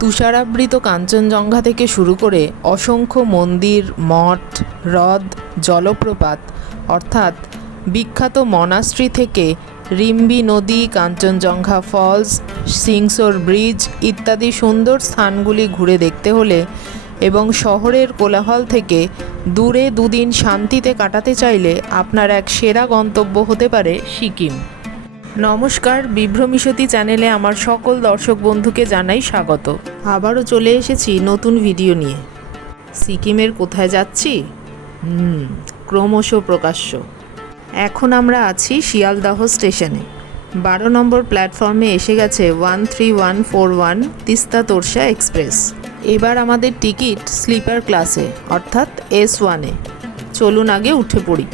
তুষারাবৃত কাঞ্চনজঙ্ঘা থেকে শুরু করে অসংখ্য মন্দির, মঠ, হ্রদ, জলপ্রপাত, অর্থাৎ বিখ্যাত মনাস্ট্রি থেকে রিম্বি নদী, কাঞ্চনজঙ্ঘা ফলস, সিংসোর ব্রিজ ইত্যাদি সুন্দর স্থানগুলি ঘুরে দেখতে হলে এবং শহরের কোলাহল থেকে দূরে দুদিন শান্তিতে কাটাতে চাইলে আপনার এক সেরা গন্তব্য হতে পারে সিকিম। নমস্কার বিভ্রমিশতি চ্যানেলে আমার সকল দর্শক বন্ধুকে জানাই স্বাগত। আবারও চলে এসেছি নতুন ভিডিও নিয়ে। সিকিমের কোথায় যাচ্ছি? হুম, ক্রমশ প্রকাশ্য। এখন আমরা আছি শিয়ালদাহ স্টেশনে। বারো নম্বর প্ল্যাটফর্মে এসে গেছে one three one four one Teesta Torsa express. এবার আমাদের টিকিট স্লিপার ক্লাসে, অর্থাৎ এস ওয়ানে। চলুন আগে উঠে পড়ি।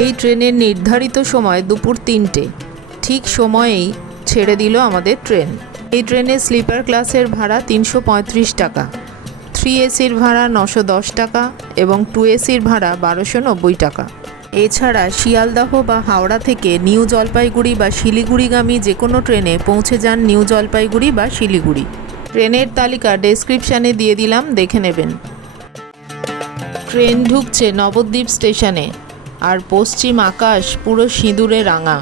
এই ট্রেনের নির্ধারিত সময় দুপুর তিনটে। ঠিক সময়েই ছেড়ে দিল আমাদের ট্রেন। এই ট্রেনের স্লিপার ক্লাসের ভাড়া তিনশো পঁয়ত্রিশ টাকা, থ্রি এসির ভাড়া নশো দশ টাকা এবং টু এসির ভাড়া বারোশো নব্বই টাকা। এছাড়া শিয়ালদাহ বা হাওড়া থেকে নিউ জলপাইগুড়ি বা শিলিগুড়িগামী যে কোনো ট্রেনে পৌঁছে যান নিউ জলপাইগুড়ি বা শিলিগুড়ি। ট্রেনের তালিকা ডেসক্রিপশানে দিয়ে দিলাম, দেখে নেবেন। ট্রেন ঢুকছে নবদ্বীপ স্টেশনে। আর পশ্চিম আকাশ পুরো সিঁদুরে রাঙা।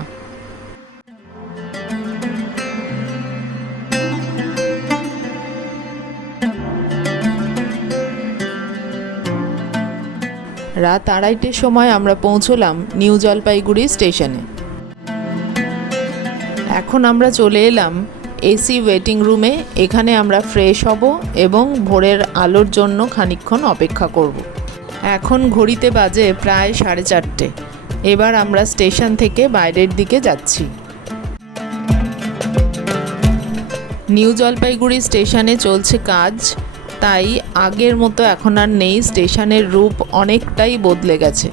রাত আড়াইটের সময় আমরা পৌঁছলাম নিউ জলপাইগুড়ি স্টেশনে। এখন আমরা চলে এলাম এসি ওয়েটিং রুমে, এখানে আমরা ফ্রেশ হব এবং ভোরের আলোর জন্য খানিকক্ষণ অপেক্ষা করব। এখন ঘড়িতে বাজে প্রায় সাড়ে চারটে। এবার আমরা স্টেশন থেকে বাইরের দিকে যাচ্ছি। নিউ জলপাইগুড়ি স্টেশনে চলছে কাজ, তাই আগের মতো এখন আর নেই, স্টেশনের রূপ অনেকটাই বদলে গেছে।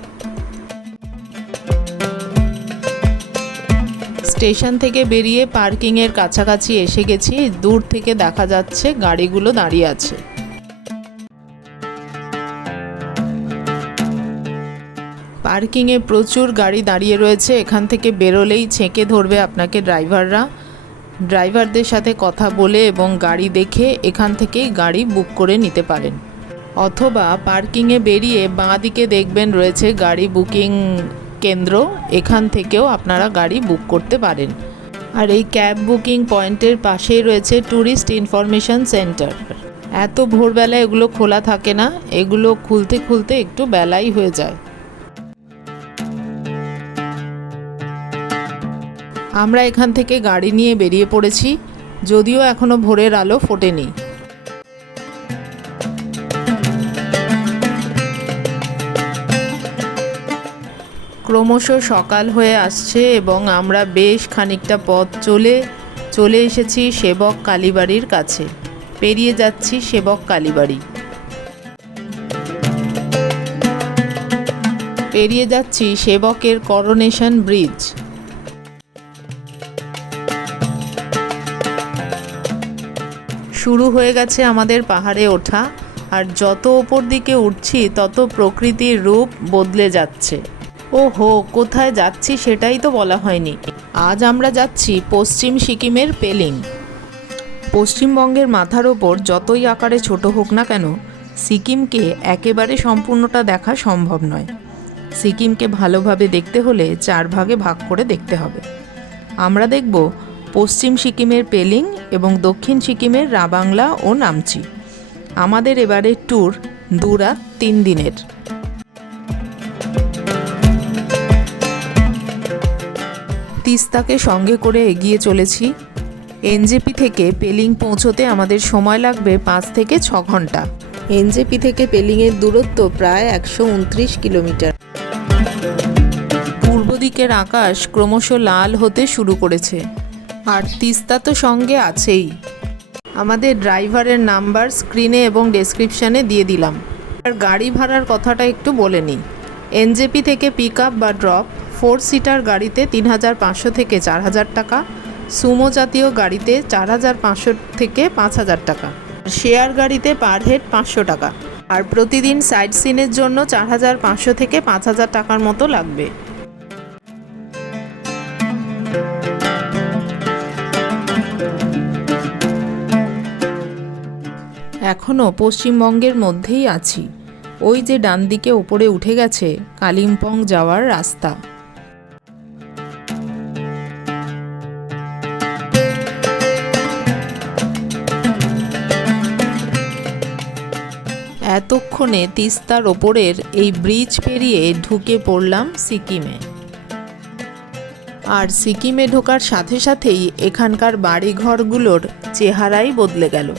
স্টেশন থেকে বেরিয়ে পার্কিংয়ের কাছাকাছি এসে গেছি, দূর থেকে দেখা যাচ্ছে গাড়িগুলো দাঁড়িয়ে আছে। পার্কিংয়ে প্রচুর গাড়ি দাঁড়িয়ে রয়েছে। এখান থেকে বেরোলেই ছেঁকে ধরবে আপনাকে ড্রাইভাররা। ড্রাইভারদের সাথে কথা বলে এবং গাড়ি দেখে এখান থেকেই গাড়ি বুক করে নিতে পারেন। অথবা পার্কিংয়ে বেরিয়ে বাঁ দিকে দেখবেন রয়েছে গাড়ি বুকিং কেন্দ্র। এখান থেকেও আপনারা গাড়ি বুক করতে পারেন। আর এই ক্যাব বুকিং পয়েন্টের পাশেই রয়েছে ট্যুরিস্ট ইনফরমেশন সেন্টার। এত ভোরবেলা এগুলো খোলা থাকে না। এগুলো খুলতে খুলতে একটু বেলাই হয়ে যায়। আমরা এখান থেকে গাড়ি নিয়ে বেরিয়ে পড়েছি, যদিও এখনও ভোরের আলো ফোটেনি। ক্রমশ সকাল হয়ে আসছে এবং আমরা বেশ খানিকটা পথ চলে চলে এসেছি সেবক কালীবাড়ির কাছে। পেরিয়ে যাচ্ছি সেবক কালীবাড়ি। পেরিয়ে যাচ্ছি সেবকের করোনেশন ব্রিজ। শুরু হয়ে গেছে আমাদের পাহাড়ে ওঠা, আর যত ওপর দিকে উঠছি তত প্রকৃতির রূপ বদলে যাচ্ছে। ও হো কোথায় যাচ্ছি সেটাই তো বলা হয়নি। আজ আমরা যাচ্ছি পশ্চিম সিকিমের পেলিং। পশ্চিমবঙ্গের মাথার ওপর যতই আকারে ছোট হোক না কেন, সিকিমকে একেবারে সম্পূর্ণটা দেখা সম্ভব নয়। সিকিমকে ভালোভাবে দেখতে হলে চার ভাগে ভাগ করে দেখতে হবে। আমরা দেখব পশ্চিম সিকিমের পেলিং এবং দক্ষিণ সিকিমের রাবাংলা ও নামচি। আমাদের এবারের ট্যুর দু রাত তিন দিনের। তিস্তাকে সঙ্গে করে এগিয়ে চলেছি। এনজেপি থেকে পেলিং পৌঁছোতে আমাদের সময় লাগবে পাঁচ থেকে ছ ঘণ্টা। এনজেপি থেকে পেলিংয়ের দূরত্ব প্রায় একশো উনত্রিশ কিলোমিটার। পূর্ব দিকের আকাশ ক্রমশ লাল হতে শুরু করেছে। আর তিস্তা তো সঙ্গে আছেই। আমাদের ড্রাইভারের নাম্বার স্ক্রিনে এবং ডেসক্রিপশানে দিয়ে দিলাম। আর গাড়ি ভাড়ার কথাটা একটু বলে নিই। এনজেপি থেকে পিক আপ বা ড্রপ, ফোর সিটার গাড়িতে তিন হাজার পাঁচশো থেকে চার হাজার টাকা, সুমো জাতীয় গাড়িতে চার হাজার পাঁচশো থেকে পাঁচ হাজার টাকা শেয়ার গাড়িতে পার হেড পাঁচশো টাকা। আর প্রতিদিন সাইট সিনের জন্য চার হাজার পাঁচশো থেকে পাঁচ হাজার টাকার মতো লাগবে। এখনও পশ্চিমবঙ্গের মধ্যেই আছি। ওই যে ডান দিকে ওপরে উঠে গেছে কালিম্পং যাওয়ার রাস্তা। এতক্ষণে তিস্তার ওপরের এই ব্রিজ পেরিয়ে ঢুকে পড়লাম সিকিমে। আর সিকিমে ঢোকার সাথে সাথেই এখানকার বাড়িঘরগুলোর চেহারাই বদলে গেল।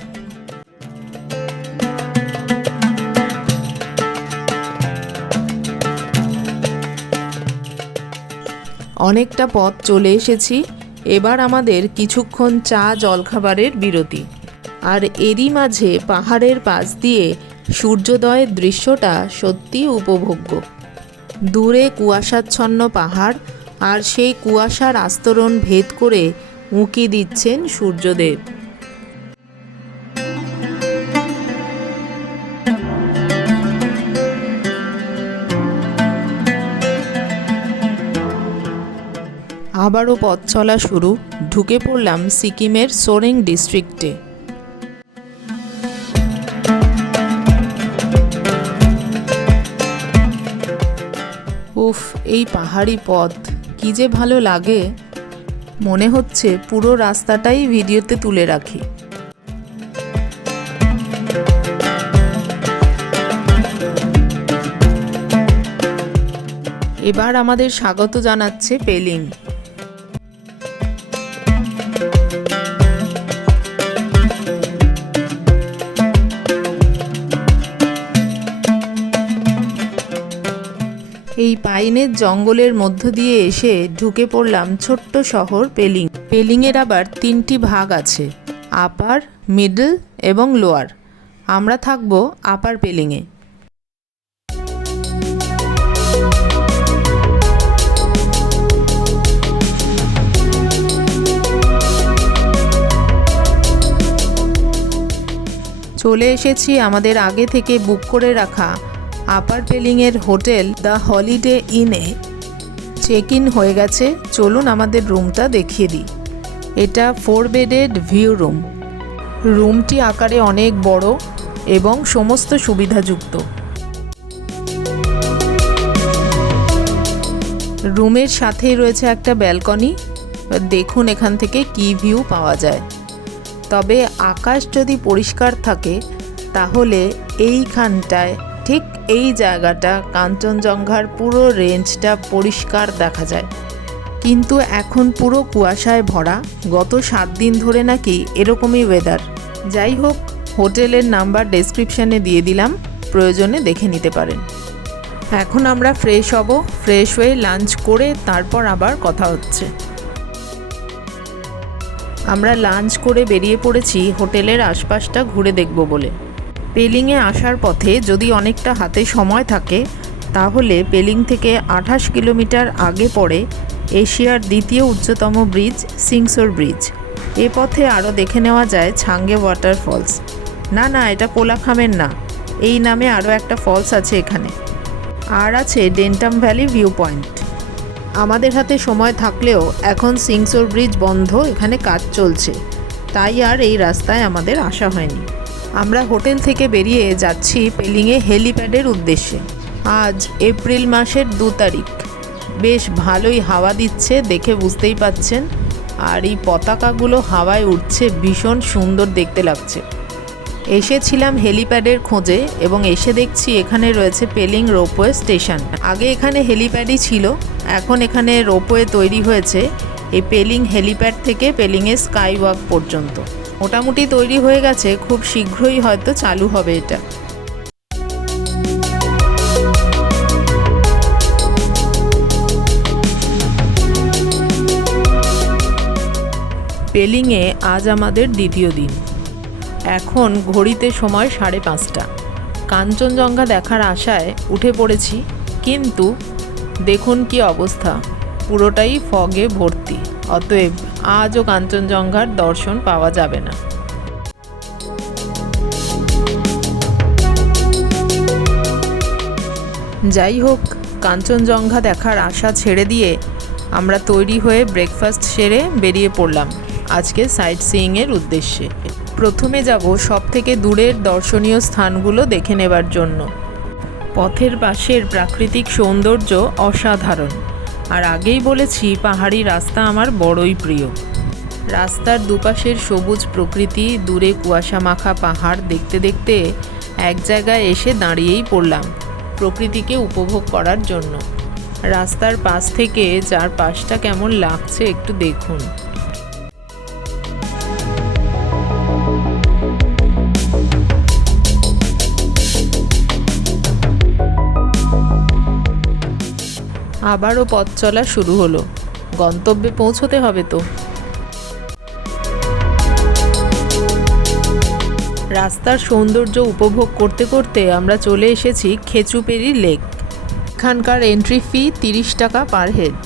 অনেকটা পথ চলে এসেছি। এবার আমাদের কিছুক্ষণ চা জলখাবারের বিরতি। আর এরই মাঝে পাহাড়ের পাশ দিয়ে সূর্যোদয়ের দৃশ্যটা সত্যি উপভোগ্য। দূরে কুয়াশাচ্ছন্ন পাহাড় আর সেই কুয়াশার আস্তরণ ভেদ করে উঁকি দিচ্ছেন সূর্যদেব। আবারও পথ চলা শুরু, ঢুকে পড়লাম সিকিমের সোরেং ডিস্ট্রিক্টে। উফ, এই পাহাড়ি পথ, কি যে ভালো লাগে। মনে হচ্ছে পুরো রাস্তাটাই ভিডিওতে তুলে রাখি। এবার আমাদের স্বাগত জানাচ্ছে পেলিং। এই পাইনের জঙ্গলের মধ্য দিয়ে এসে ঢুকে পড়লাম ছোট্ট শহর পেলিং। পেলিংয়ের আবার তিনটি ভাগ আছে, আপার, মিডল এবং লোয়ার। আমরা থাকব আপার পেলিংয়ে। চলে এসেছি আমাদের আগে থেকে বুক করে রাখা আপার পেলিংয়ের হোটেল দ্য হলিডে ইনে চেক ইন হয়ে গেছে। চলুন আমাদের রুমটা দেখিয়ে দিই। এটা ফোর বেডেড ভিউ রুম। রুমটি আকারে অনেক বড় এবং সমস্ত সুবিধাযুক্ত। রুমের সাথেই রয়েছে একটা ব্যালকনি। দেখুন এখান থেকে কি ভিউ পাওয়া যায়। তবে আকাশ যদি পরিষ্কার থাকে, তাহলে এইখানটায় ঠিক এই জায়গাটা কাঞ্চনজঙ্ঘার পুরো রেঞ্জটা পরিষ্কার দেখা যায়। কিন্তু এখন পুরো কুয়াশায় ভরা, গত সাত দিন ধরে নাকি এরকমই ওয়েদার যাই হোক, হোটেলের নাম্বার ডেসক্রিপশানে দিয়ে দিলাম, প্রয়োজনে দেখে নিতে পারেন। এখন আমরা ফ্রেশ হব ফ্রেশ হয়ে লাঞ্চ করে তারপর আবার কথা হচ্ছে। আমরা লাঞ্চ করে বেরিয়ে পড়েছি, হোটেলের আশপাশটা ঘুরে দেখব বলে। পেলিংয়ে আসার পথে যদি অনেকটা হাতে সময় থাকে, তাহলে পেলিং থেকে আঠাশ কিলোমিটার আগে পড়ে এশিয়ার দ্বিতীয় উচ্চতম ব্রিজ, সিংসোর ব্রিজ। এ পথে আরও দেখে নেওয়া যায় ছাঙ্গে ওয়াটারফলস না না, এটা কোলাখামের না। এই নামে আরও একটা ফলস আছে এখানে। আর আছে ডেন্টাম ভ্যালি ভিউ পয়েন্ট আমাদের হাতে সময় থাকলেও এখন সিংসোর ব্রিজ বন্ধ, এখানে কাজ চলছে। তাই আর এই রাস্তায় আমাদের আসা হয়নি। আমরা হোটেল থেকে বেরিয়ে যাচ্ছি পেলিংয়ে হেলিপ্যাডের উদ্দেশ্যে। আজ এপ্রিল মাসের দু তারিখ। বেশ ভালোই হাওয়া দিচ্ছে দেখে বুঝতেই পাচ্ছেন। আর এই পতাকাগুলো হাওয়ায় উঠছে ভীষণ সুন্দর দেখতে লাগছে। এসেছিলাম হেলিপ্যাডের খোঁজে এবং এসে দেখছি এখানে রয়েছে পেলিং রোপওয়ে স্টেশন। আগে এখানে হেলিপ্যাডই ছিল, এখন এখানে রোপওয়ে তৈরি হয়েছে, এই পেলিং হেলিপ্যাড থেকে পেলিংয়ে স্কাই ওয়াক পর্যন্ত। মোটামুটি তৈরি হয়ে গেছে, খুব শীঘ্রই হয়তো চালু হবে এটা। পেলিংয়ে আজ আমাদের দ্বিতীয় দিন। এখন ঘড়িতে সময় সাড়ে পাঁচটা। কাঞ্চনজঙ্ঘা দেখার আশায় উঠে পড়েছি, কিন্তু দেখুন কি অবস্থা। পুরোটাই ফগে ভর্তি, অতএব আজও কাঞ্চনজঙ্ঘার দর্শন পাওয়া যাবে না। যাই হোক, কাঞ্চনজঙ্ঘা দেখার আশা ছেড়ে দিয়ে আমরা তৈরি হয়ে ব্রেকফাস্ট সেরে বেরিয়ে পড়লাম আজকে সাইট সিইংয়ের উদ্দেশ্যে। প্রথমে যাব সব থেকে দূরের দর্শনীয় স্থানগুলো দেখে নেবার জন্য। পথের পাশের প্রাকৃতিক সৌন্দর্য অসাধারণ। আর আগেই বলেছি, পাহাড়ি রাস্তা আমার বড়ই প্রিয়। রাস্তার দুপাশের সবুজ প্রকৃতি, দূরে কুয়াশা মাখা পাহাড় দেখতে দেখতে এক জায়গায় এসে দাঁড়িয়েই পড়লাম প্রকৃতিকে উপভোগ করার জন্য। রাস্তার পাশ থেকে যার পাশটা কেমন লাগছে একটু দেখুন। আবারও পথ চলা শুরু হলো। গন্তব্যে পৌঁছতে হবে তো। রাস্তার সৌন্দর্য উপভোগ করতে করতে আমরা চলে এসেছি খেচুপেরি লেক। এখানকার এন্ট্রি ফি তিরিশ টাকা পার হেড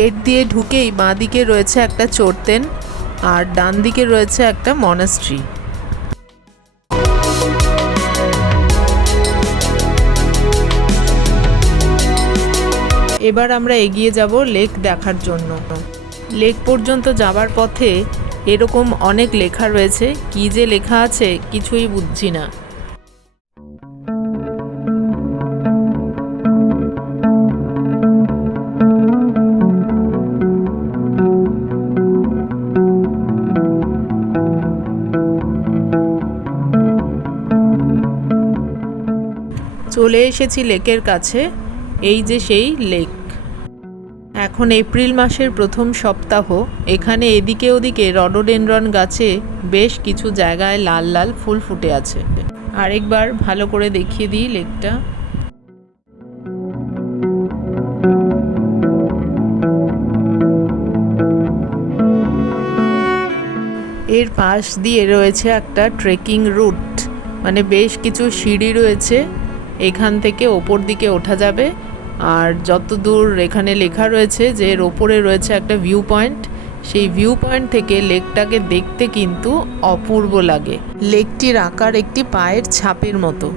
গেট দিয়ে ঢুকেই বাঁ দিকে রয়েছে একটা চোরতেন আর ডান দিকে রয়েছে একটা মনাস্ট্রি এবার আমরা এগিয়ে যাব লেক দেখার জন্য। লেক পর্যন্ত যাবার পথে এরকম অনেক লেখা রয়েছে। কি যে লেখা আছে কিছুই বুঝছি না। চলে এসেছি লেকের কাছে, এই যে সেই লেক। এখন এপ্রিল মাসের প্রথম সপ্তাহ, এখানে এদিকে ওদিকে রডোডেনড্রন গাছে বেশ কিছু জায়গায় লাল লাল ফুল ফুটে আছে। আরেকবার ভালো করে দেখিয়ে দিই লেকটা। এর পাশ দিয়ে রয়েছে একটা ট্রেকিং রুট মানে বেশ কিছু সিঁড়ি রয়েছে। এখান থেকে ওপর দিকে ওঠা যাবে। আর যত দূর এখানে লেখা রয়েছে যে এর ওপরে রয়েছে একটা ভিউ পয়েন্ট সেই ভিউ পয়েন্ট থেকে লেকটাকে দেখতে কিন্তু অপূর্ব লাগে। লেকটির আকার একটি পায়ের ছাপের মতো।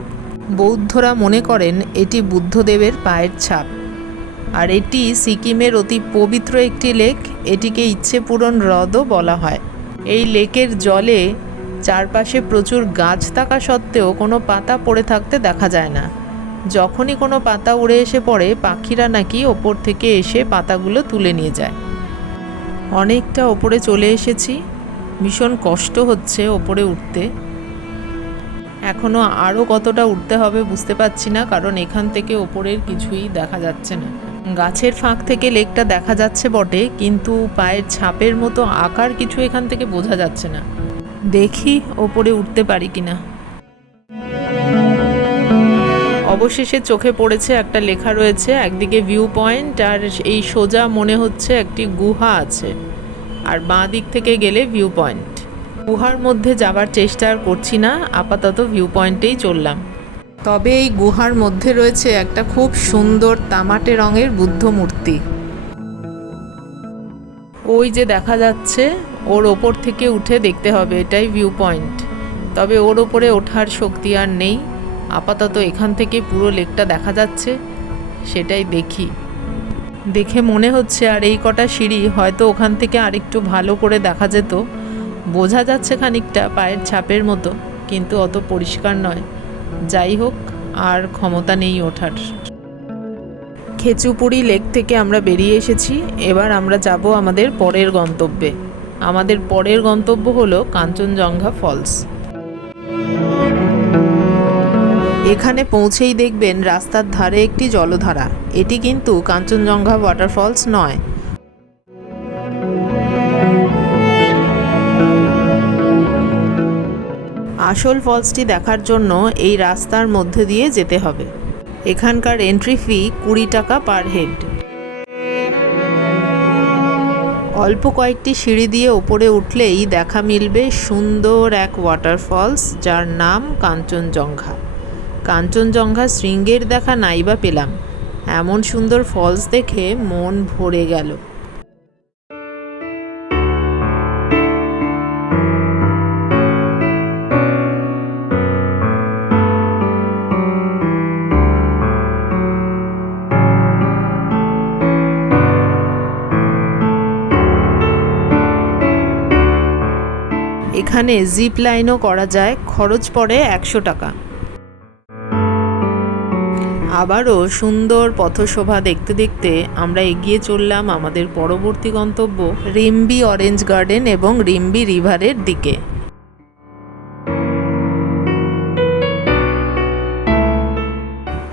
বৌদ্ধরা মনে করেন এটি বুদ্ধদেবের পায়ের ছাপ। আর এটি সিকিমের অতি পবিত্র একটি লেক, এটিকে ইচ্ছে পূরণ হ্রদও বলা হয়। এই লেকের জলে চারপাশে প্রচুর গাছ থাকা সত্ত্বেও কোনো পাতা পড়ে থাকতে দেখা যায় না। যখনই কোনো পাতা উড়ে এসে পড়ে, পাখিরা নাকি ওপর থেকে এসে পাতাগুলো তুলে নিয়ে যায়। অনেকটা ওপরে চলে এসেছি। ভীষণ কষ্ট হচ্ছে ওপরে উঠতে। এখনও আরও কতটা উঠতে হবে বুঝতে পারছি না, কারণ এখান থেকে ওপরের কিছুই দেখা যাচ্ছে না। গাছের ফাঁক থেকে লেকটা দেখা যাচ্ছে বটে, কিন্তু পায়ের ছাপের মতো আকার কিছু এখান থেকে বোঝা যাচ্ছে না। দেখি ওপরে উঠতে পারি কিনা। অবশেষে চোখে পড়েছে একটা লেখা রয়েছে, একদিকে ভিউ পয়েন্ট আর এই সোজা মনে হচ্ছে একটি গুহা আছে। আর বাঁ দিক থেকে গেলে ভিউ পয়েন্ট গুহার মধ্যে যাবার চেষ্টা আর করছি না, আপাতত ভিউ পয়েন্টেই চললাম। তবে এই গুহার মধ্যে রয়েছে একটা খুব সুন্দর তামাটে রঙের বুদ্ধ মূর্তি ওই যে দেখা যাচ্ছে ওর ওপর থেকে উঠে দেখতে হবে, এটাই ভিউ পয়েন্ট তবে ওর ওপরে ওঠার শক্তি আর নেই। আপাতত এখান থেকে পুরো লেকটা দেখা যাচ্ছে, সেটাই দেখি। দেখে মনে হচ্ছে আর এই কটা সিঁড়ি হয়তো ওখান থেকে আরেকটু ভালো করে দেখা যেত। বোঝা যাচ্ছে খানিকটা পায়ের ছাপের মতো, কিন্তু অত পরিষ্কার নয়। যাই হোক, আর ক্ষমতা নেই ওঠার। খেচুপুরি লেক থেকে আমরা বেরিয়ে এসেছি। এবার আমরা যাব আমাদের পরের গন্তব্যে। আমাদের পরের গন্তব্য হলো কাঞ্চনজঙ্ঘা ফলস। এখানে পৌঁছেই দেখবেন রাস্তার ধারে একটি জলধারা। এটি কিন্তু কাঞ্চনজঙ্ঘা ওয়াটারফলস নয়। আসল ফলসটি দেখার জন্য এই রাস্তার মধ্যে দিয়ে যেতে হবে। এখানকার এন্ট্রি ফি কুড়ি টাকা পার হেড অল্প কয়েকটি সিঁড়ি দিয়ে ওপরে উঠলেই দেখা মিলবে সুন্দর এক ওয়াটারফলস যার নাম কাঞ্চনজঙ্ঘা। কাঞ্চনজঙ্ঘা শৃঙ্গের দেখা নাইবা পেলাম। এমন সুন্দর ফলস দেখে মন ভরে গেল। এখানে জিপ লাইনও করা যায়, খরচ পড়ে একশো টাকা। আবারও সুন্দর পথশোভা দেখতে দেখতে আমরা এগিয়ে চললাম আমাদের পরবর্তী গন্তব্য রিম্বি অরেঞ্জ গার্ডেন এবং রিম্বি রিভারের দিকে।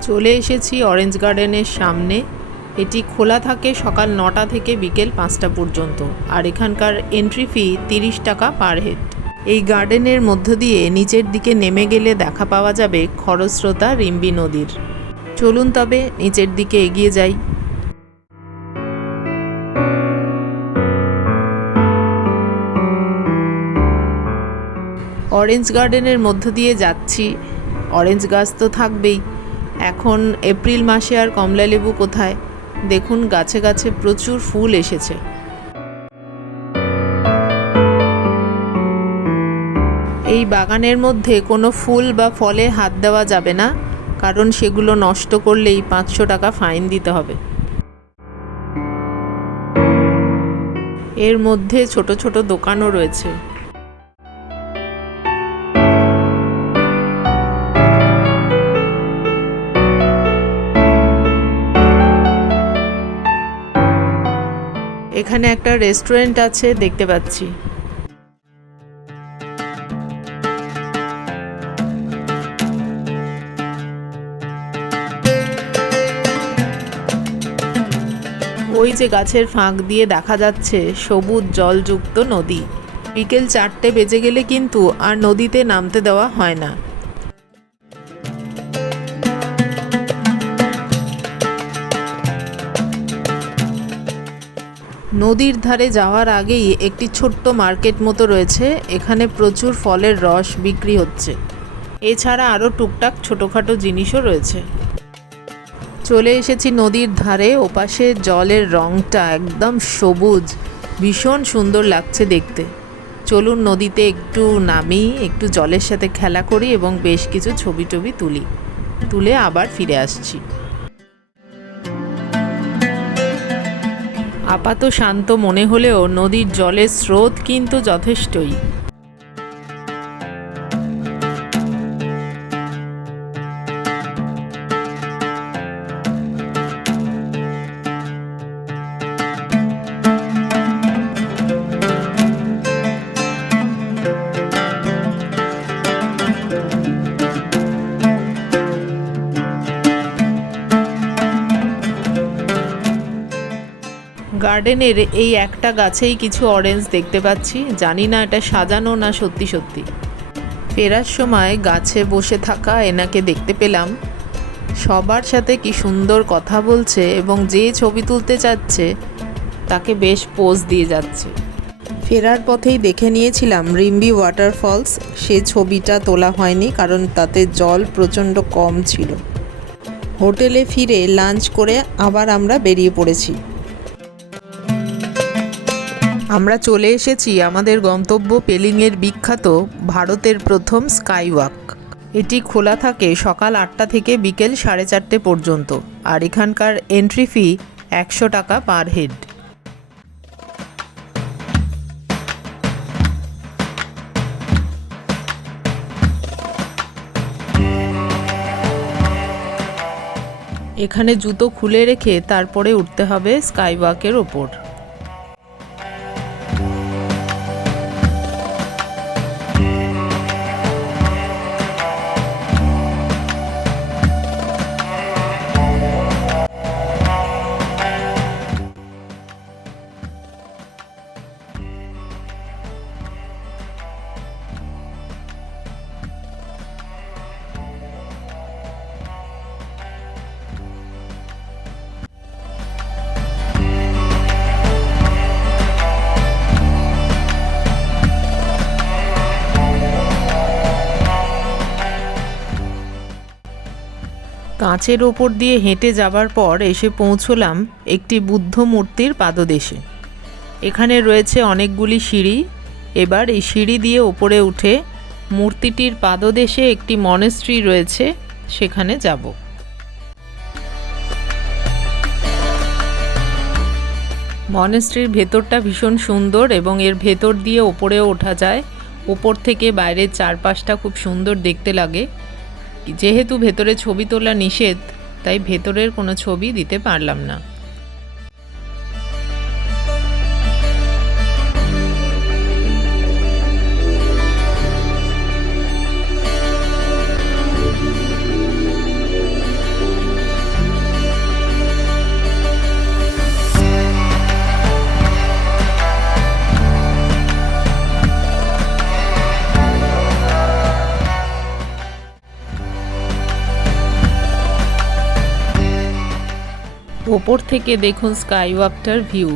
চলে এসেছি অরেঞ্জ গার্ডেনের সামনে। এটি খোলা থাকে সকাল নটা থেকে বিকেল পাঁচটা পর্যন্ত। আর এখানকার এন্ট্রি ফি তিরিশ টাকা পার হেড এই গার্ডেনের মধ্য দিয়ে নিচের দিকে নেমে গেলে দেখা পাওয়া যাবে খরস্রোতা রিম্বি নদীর। চলুন তবে নিচের দিকে এগিয়ে যাই। অরেঞ্জ গার্ডেনের মধ্য দিয়ে যাচ্ছি। অরেঞ্জ গাছ তো থাকবেই। এখন এপ্রিল মাসে আর কমলা লেবু কোথায়? দেখুন, গাছে গাছে প্রচুর ফুল এসেছে। এই বাগানের মধ্যে কোনো ফুল বা ফলে হাত দেওয়া যাবে না, কারণ সেগুলো নষ্ট করলেই পাঁচশো টাকা ফাইন দিতে হবে। এর মধ্যে ছোট ছোট দোকানও রয়েছে। এখানে একটা রেস্টুরেন্ট আছে, দেখতে পাচ্ছি। ওই যে গাছের ফাঁক দিয়ে দেখা যাচ্ছে সবুজ জলযুক্ত নদী। বিকেল চারটে বেজে গেলে কিন্তু আর নদীতে নামতে দেওয়া হয় না। নদীর ধারে যাওয়ার আগেই একটি ছোট্ট মার্কেট মতো রয়েছে, এখানে প্রচুর ফলের রস বিক্রি হচ্ছে। এছাড়া আরও টুকটাক ছোটোখাটো জিনিসও রয়েছে। চলে এসেছি নদীর ধারে, ওপাশে জলের রংটা একদম সবুজ। ভীষণ সুন্দর লাগছে দেখতে। চলুন নদীতে একটু নামি, একটু জলের সাথে খেলা করি এবং বেশ কিছু ছবি টবি তুলি। তুলে আবার ফিরে আসছি। আপাত শান্ত মনে হলেও নদীর জলের স্রোত কিন্তু যথেষ্টই। গার্ডেনের এই একটা গাছেই কিছু অরেঞ্জ দেখতে পাচ্ছি। জানি না এটা সাজানো না সত্যি সত্যি। ফেরার সময় গাছে বসে থাকা এনাকে দেখতে পেলাম। সবার সাথে কি সুন্দর কথা বলছে এবং যে ছবি তুলতে চাচ্ছে, তাকে বেশ পোজ দিয়ে যাচ্ছে। ফেরার পথেই দেখে নিয়েছিলাম রিম্বি ওয়াটারফলস সে ছবিটা তোলা হয়নি কারণ তাতে জল প্রচণ্ড কম ছিল। হোটেলে ফিরে লাঞ্চ করে আবার আমরা বেরিয়ে পড়েছি। আমরা চলে এসেছি আমাদের গন্তব্য পেলিংয়ের বিখ্যাত ভারতের প্রথম স্কাইওয়াক। এটি খোলা থাকে সকাল আটটা থেকে বিকেল সাড়ে চারটে পর্যন্ত, আর এখানকার এন্ট্রি ফি একশো টাকা পার হেড এখানে জুতো খুলে রেখে তারপরে উঠতে হবে স্কাইওয়াকের ওপর। কাঁচের ওপর দিয়ে হেঁটে যাবার পর এসে পৌঁছলাম একটি বুদ্ধ মূর্তির পাদদেশে। এখানে রয়েছে অনেকগুলি সিঁড়ি। এবার এই সিঁড়ি দিয়ে ওপরে উঠে মূর্তিটির পাদদেশে একটি মনেস্ট্রি রয়েছে, সেখানে যাব। মনেস্ট্রির ভেতরটা ভীষণ সুন্দর এবং এর ভেতর দিয়ে ওপরেও ওঠা যায়। ওপর থেকে বাইরের চারপাশটা খুব সুন্দর দেখতে লাগে। যেহেতু ভেতরে ছবি তোলা নিষেধ তাই ভেতরের কোনো ছবি দিতে পারলাম না। ওপর থেকে দেখুন স্কাই ওয়াকটার ভিউ।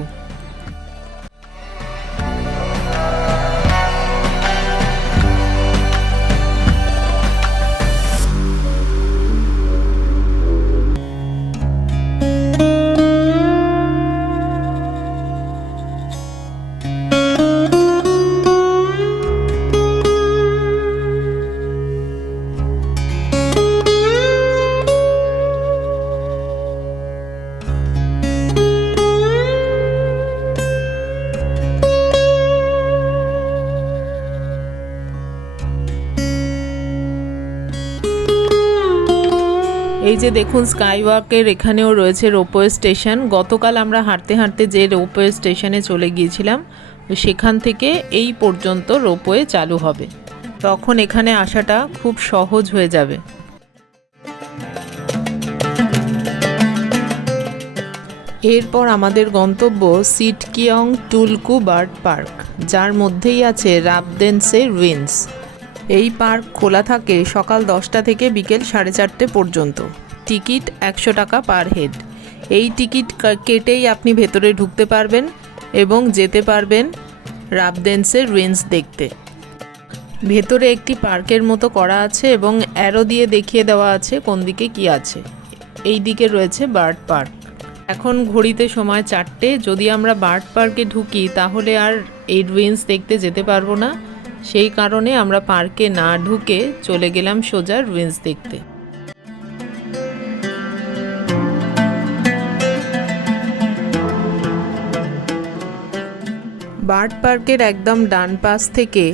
এই যে দেখুন স্কাইওয়াকের এখানেও রয়েছে রোপওয়ে স্টেশন গতকাল আমরা হাঁটতে হাঁটতে যে রোপওয়ে স্টেশনে চলে গিয়েছিলাম, সেখান থেকে এই পর্যন্ত রোপওয়ে চালু হবে। তখন এখানে আসাটা খুব সহজ হয়ে যাবে। এরপর আমাদের গন্তব্য সিটকিয়ং টুলকু বার্ড পার্ক যার মধ্যেই আছে রাবদেন্সের উইন্স এই পার্ক খোলা থাকে সকাল দশটা থেকে বিকেল সাড়ে চারটে পর্যন্ত। টিকিট একশো টাকা পার হেড। এই টিকিট কেটেই আপনি ভেতরে ঢুকতে পারবেন এবং যেতে পারবেন রাবদেন্সের রুইন্স দেখতে। ভেতরে একটি পার্কের মতো করা আছে এবং অ্যারো দিয়ে দেখিয়ে দেওয়া আছে কোন দিকে কি আছে। এই দিকে রয়েছে বার্ড পার্ক। এখন ঘড়িতে সময় চারটে। যদি আমরা বার্ড পার্কে ঢুকি তাহলে আর এই রুইন্স দেখতে যেতে পারব না। সেই কারণে আমরা পার্কে না ঢুকে চলে গেলাম সোজা রুইন্স দেখতে। বার্ড পার্কের একদম ডান পাশ থেকে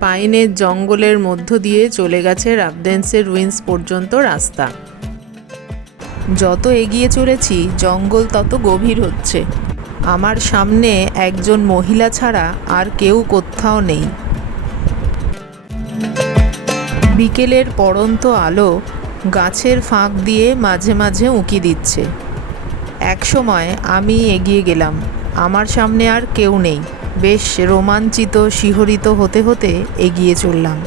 পাইনের জঙ্গলের মধ্য দিয়ে চলে গেছে রাবডেন্সের রুইন্স পর্যন্ত রাস্তা। যত এগিয়ে চলেছি, জঙ্গল তত গভীর হচ্ছে। আমার সামনে একজন মহিলা ছাড়া আর কেউ কোথাও নেই। বিকেলের পড়ন্ত আলো গাছের ফাঁক দিয়ে মাঝে মাঝে উঁকি দিচ্ছে। একসময় আমি এগিয়ে গেলাম, আমার সামনে আর কেউ নেই। বেশ রোমাঞ্চিত, শিহরিত হতে হতে এগিয়ে চললাম।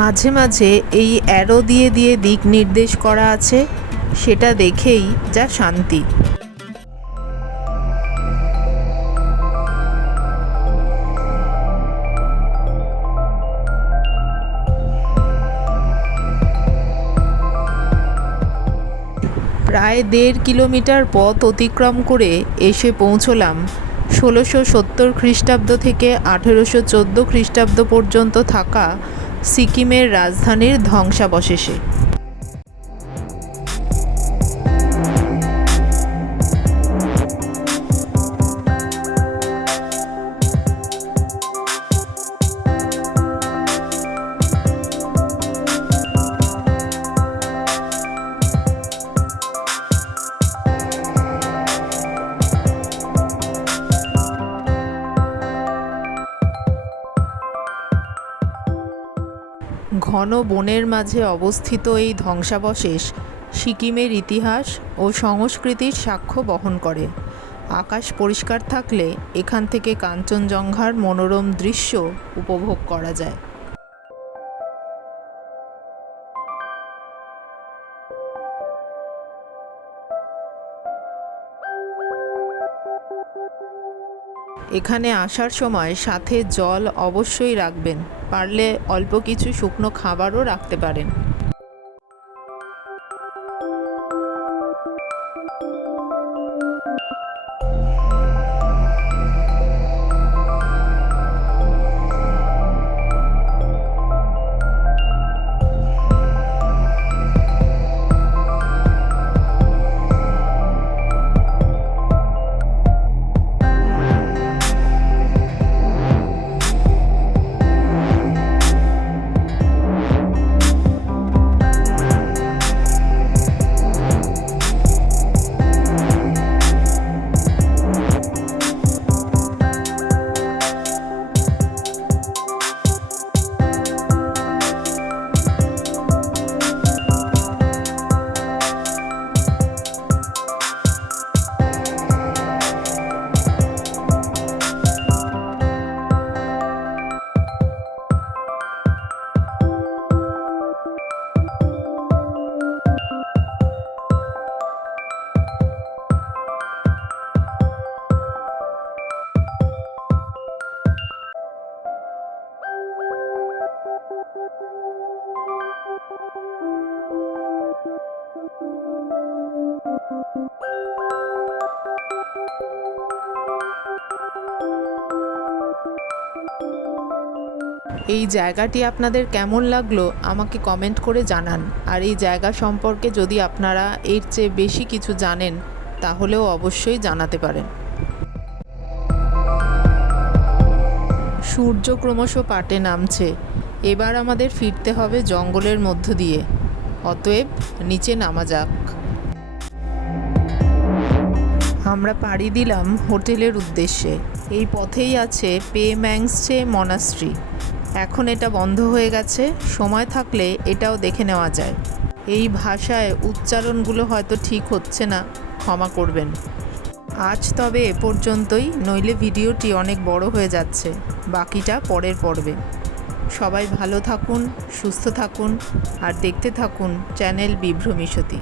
মাঝে মাঝে এই অ্যারো দিয়ে দিয়ে দিক নির্দেশ করা আছে, সেটা দেখেই যা শান্তি। প্রায় দেড় কিলোমিটার পথ অতিক্রম করে এসে পৌঁছলাম। ষোলোশো সত্তর খ্রিস্টাব্দ থেকে আঠেরোশো চোদ্দ খ্রিস্টাব্দ পর্যন্ত থাকা সিকিমের রাজধানীর ধ্বংসাবশেষে। ঘন বনের মাঝে অবস্থিত এই ধ্বংসাবশেষ সিকিমের ইতিহাস ও সংস্কৃতির সাক্ষ্য বহন করে। আকাশ পরিষ্কার থাকলে এখান থেকে কাঞ্চনজঙ্ঘার মনোরম দৃশ্য উপভোগ করা যায়। এখানে আসার সময় সাথে জল অবশ্যই রাখবেন পারলে অল্প কিছু শুকনো খাবারও রাখতে পারেন। এই জায়গাটি আপনাদের কেমন লাগল আমাকে কমেন্ট করে জানান। আর এই জায়গা সম্পর্কে যদি আপনারা এর চেয়ে বেশি কিছু জানেন, তাহলেও অবশ্যই জানাতে পারেন। সূর্য ক্রমশ পাটে নামছে। এবার আমাদের ফিরতে হবে জঙ্গলের মধ্য দিয়ে। অতএব নিচে নামা যাক। আমরা পাড়ি দিলাম হোটেলের উদ্দেশ্যে। এই পথেই আছে পে ম্যাংসচে মনাস্ট্রি। এখন এটা বন্ধ হয়ে গেছে। সময় থাকলে এটাও দেখে নেওয়া যায়। এই ভাষায় উচ্চারণগুলো হয়তো ঠিক হচ্ছে না, ক্ষমা করবেন। আজ তবে এ পর্যন্তই, নইলে ভিডিওটি অনেক বড় হয়ে যাচ্ছে। বাকিটা পরের পর্বে। সবাই ভালো থাকুন, সুস্থ থাকুন, আর দেখতে থাকুন চ্যানেল বিভ্রমিষতি